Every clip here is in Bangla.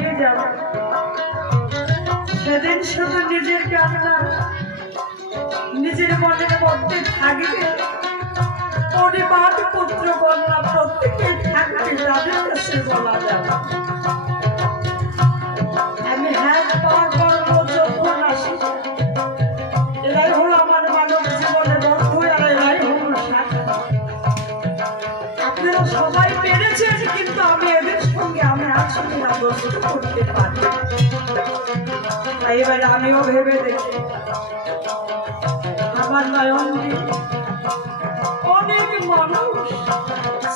নিয়ে যাব। সেদিন শুধু নিজের কান্না, নিজের মনের মধ্যে থাকিবে। পরিবার, পুত্র, কন্যা প্রত্যেকে থাকবে তাদের কাছে বলা যাবে। আপনারা সবাই পেরেছেন কিন্তু আমি এদের সঙ্গে আমি আসলে আদর্শ করতে পারি এবার আমিও ভেবে দেখি, আমার নয়ন অনেক মানুষ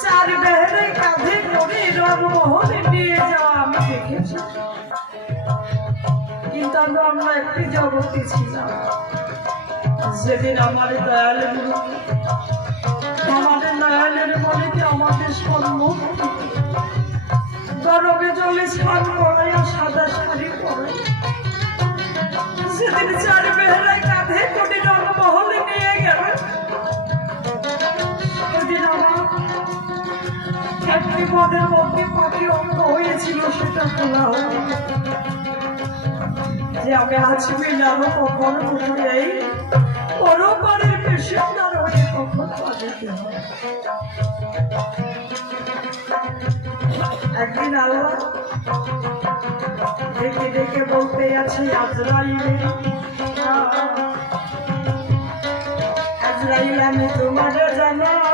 চার বেহেরে কাঁধে করে রণমোহনে নিয়ে যাওয়া আমি দেখেছি। কিন্তু আমি অন্য একটি জগতে ছিলাম, যেদিন আমার দয়ালের রূপ আমাদের নয়নের মনেতে আমাদের সম্মুখ জলে স্নান করাইয়া সাদা শাড়ি পরে সেদিন চার বেহরায় কাঁধে কোটি রণমহলে নিয়ে গেল। সেদিন আমার একটি মধ্যে পাখি অঙ্গ হয়েছিল, সেটা খোলা হলো যে আমি আজকে নামো কখনো এই পরপারের পেশেন্টার একদিন আল্লাহ ডেকে ডেকে বলতে আছে আজরাইলে। আজরাইল আমি তোমার জানো।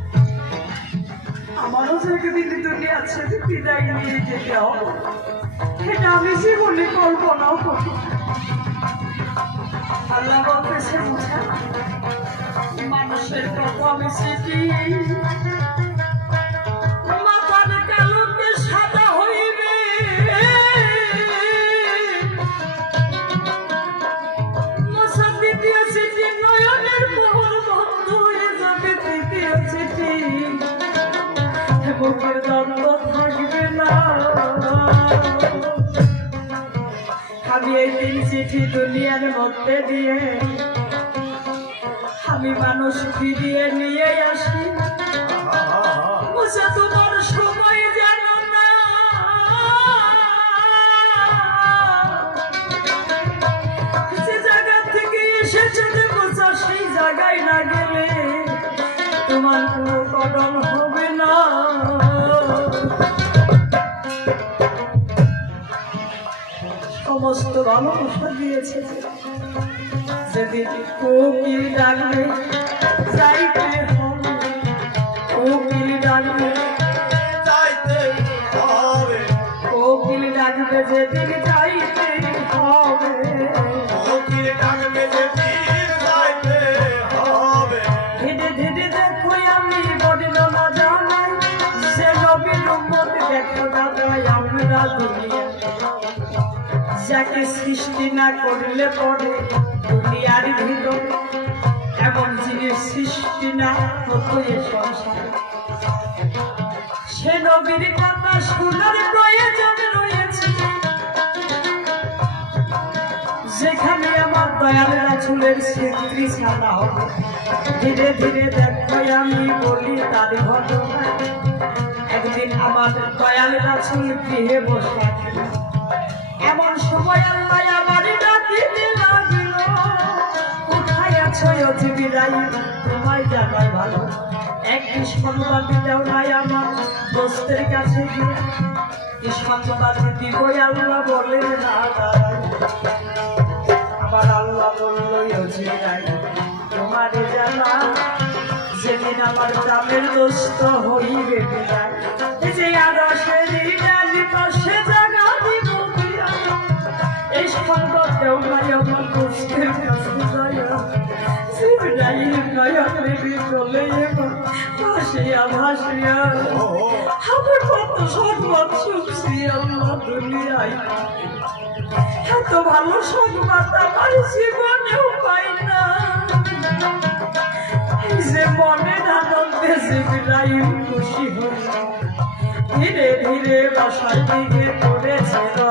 আমারও যে দিদি দুনিয়া আছে বিদায় নিয়ে যেতে হবে এটা আমি জীবনে কল্পনাও করি আল্লাহ বলতেছে মুছা মানুষের আমি স্মৃতি এই তিন চিঠি দুনিয়ার মধ্যে দিয়ে আমি মানুষ ফিরিয়ে নিয়ে আসি। বুঝে তোমার সমস্ত ভালোবাসা দিয়েছে। যেদিন কোকিল ডাকবে যাইতে সৃষ্টি না করলে পরে দুনিয়ার ভিতর এমন জিনিস সৃষ্টি না হতো সংসার। সে নবীর কথা শোনার প্রয়োজন রয়েছে। যেখানে আমার দয়ালেরা চুলের স্মৃতি ছাড়া হবে। ধীরে ধীরে দেখো আমি বলি তার ঘটনা একদিন আমার দয়ালেরা চুল গৃহে বসে। এমন সময় আল্লাহ আমার ডাকিতে লাগল কোথায় আছো অজিবিরাই তোমায় জানাই ভালো। এক দিতেও নাই আমার দোস্তের কাছে গিয়ে। কি সংবাদ দিবই আল্লাহ বলে না আবার আল্লাহ বলল অজিবিরাই তোমার জানা, যেদিন আমার গ্রামের দোস্ত হইবে বিদায়। নাই আমার দোস্তের কাছে যাইয়া শিবরাইল নয়নের চলে এবার ভাসিয়া ভাসিয়া ও আমার কত সংবাদ শুনছি আল্লাহ দুনিয়ায়। এত ভালো সংবাদ আমার জীবনেও পাই না। যে মনে আনন্দে জিবরাইল খুশি হল ধীরে ধীরে বাসার দিকে। হঠাৎ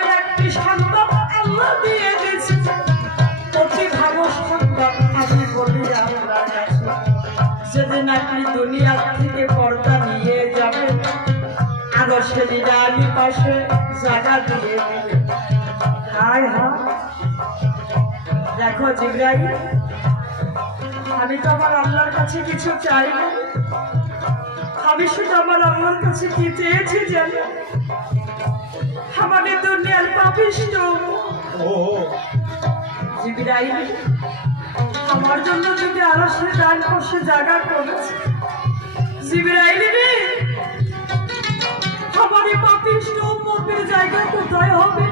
যেদিন আপনি দুনিয়া থেকে পর্দা নিয়ে যাবেন আরও সেদিন আমি পাশে জায়গা দিয়ে দিবেন হায় হা দেখো জিব্রাইল আমি তো আমার আল্লাহর কাছে কিছু চাই না। আমি শুধু আমার আল্লাহর কাছে কি চেয়েছি জানি? আমাদের দুনিয়ার পাপিষ্ট ও। জিব্রাইল আমার জন্য যদি আরও সে ডান পাশে জায়গা করেছে। জিব্রাইল রে, আমার এই জায়গা কোথায় হবে?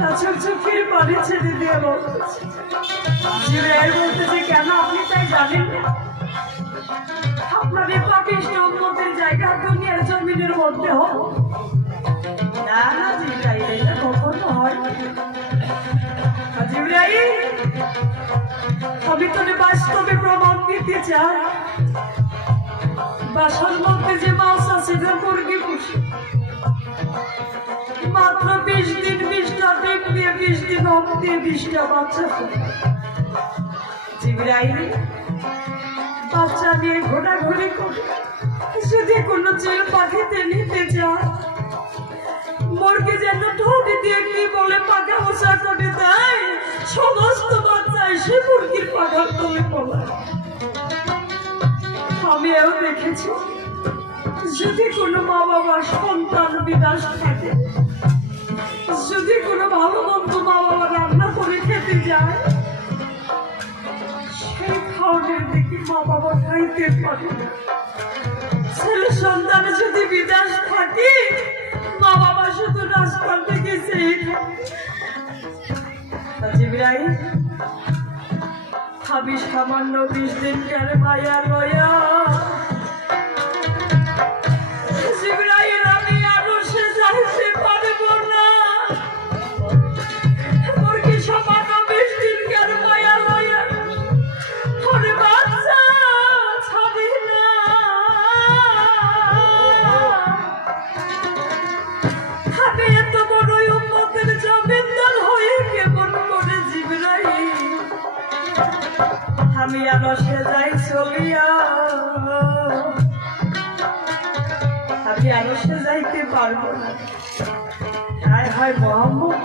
রাসূল কেন আপনি তাই জানেন এই পাপিষ্ট উম্মতের জায়গা দুনিয়ার জমিনের মধ্যে হোক না এটা কখনো হয় জিব্রাইল আমি তোর বাস্তবে প্রমাণ দিতে চাই বাসার মধ্যে যে মাছ আছে যে মাত্র বিশ দিন বিশটা ডিম দিয়ে বিশ দিন অফ দিয়ে বিশটা বাচ্চা। জিব্রাইল বাচ্চা নিয়ে ঘোরাঘুরি করে যদি কোনো চিল পাখিতে নিতে যায় মুরগি যেন ঠোঁটে দিয়ে কি বলে পাখা বসা করে দেয় সমস্ত বাচ্চা এসে মুরগির পাখার তলে পড়ায় আমি এও দেখেছি, যদি কোনো মা বাবার সন্তান বিনাশ থাকে যদি কোনো ভালো মন্দ মা বাবা রান্না করে খেতে যায়, সেই খাওয়ানোর দিকে মা বাবা খাইতে পারে। ছেলে সন্তান যদি আমি সামান্য বিশ দিন কেন মায়া লয়া আরও সে যাইতে পারব না। হায় হায় মোহাম্মদ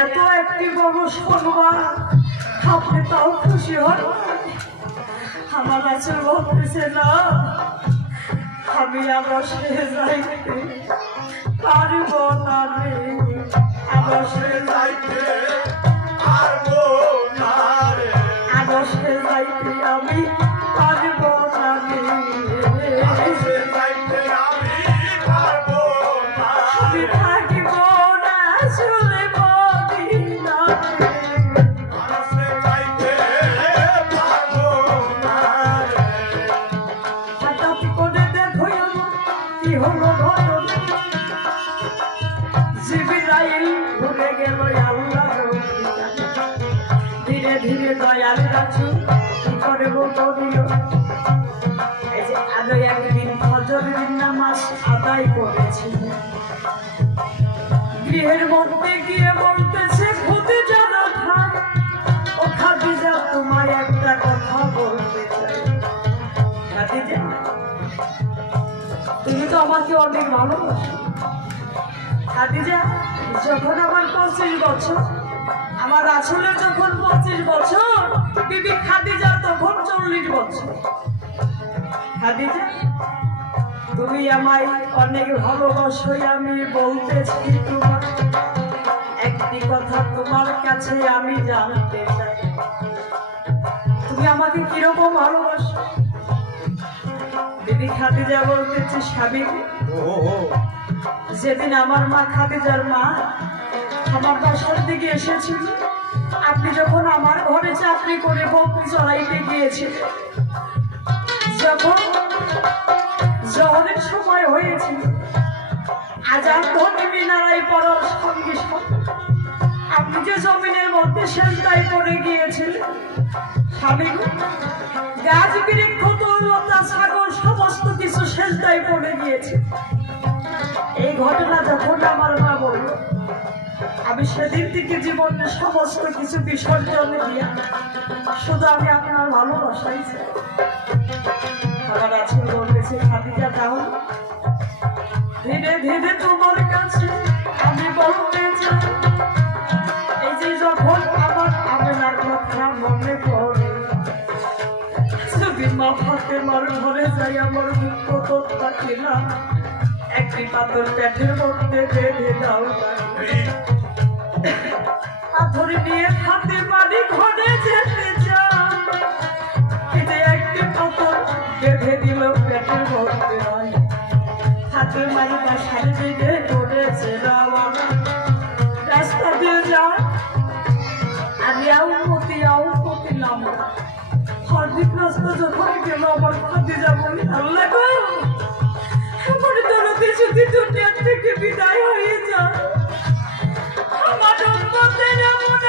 এত একটি বড় সংবাদ আপনি তাও খুশি হন আমার আছে বলতেছে, না, আমি আমার সে যাইতে পারব না আমার সে যাইতে তো আমাকে অনেক ভালোবাসো। খাদিজা যখন আমার পঁচিশ বছর, আমার আসলে যখন পঁচিশ বছর, বিবি খাদিজা তখন চল্লিশ বছর। খাদিজা, তুমি আমায় অনেক ভালোবাসো, আমি বলতেছি তোমার একটি কথা তোমার কাছে আমি জানতে চাই। তুমি আমাকে কীরকম ভালোবাসো? দিদি খাদিজা বলতেছে, স্বামী যেদিন আমার মা খাদিজার মা আমার বাসার দিকে এসেছিল, আপনি যখন আমার ঘরে চাকরি করে বকরি চড়াইতে গিয়েছিলেন, যখন জহরের সময় হয়েছিল, আজান ধনী মিনারাই পড়ার সঙ্গে আপনি যে জমিনের মধ্যে পড়ে গিয়েছিলেন স্বামী গাছ বৃক্ষ তরুলতা সাগর সমস্ত কিছু সেজদায় পড়ে গিয়েছে। এই ঘটনা যখন আমার মা বলল, আমি সেদিন থেকে জীবনের সমস্ত কিছু বিসর্জন দিয়া, শুধু আমি আপনার ভালোবাসাই চাই। আমার আছে বলতেছে খাদিজা, তাহলে ধীরে ধীরে তোমার যাই আমার দুঃখ তো থাকে একটি পাথর পেটের মধ্যে বেঁধে দাও পাথর নিয়ে হাতে পানি ঘরে যেতে চাও এই একটি পাথর বেঁধে দিল পেটের মধ্যে হাতে মারি পড়েছে রাওয়ানা। রাস্তা দিয়ে যায় আমি আউ হরদিক রাস্তা যখন গেল আমার খাদিজা বলি আল্লাহ আমার দরদে যদি দুনিয়া থেকে বিদায় হয়ে যা আমার উম্মতের এমন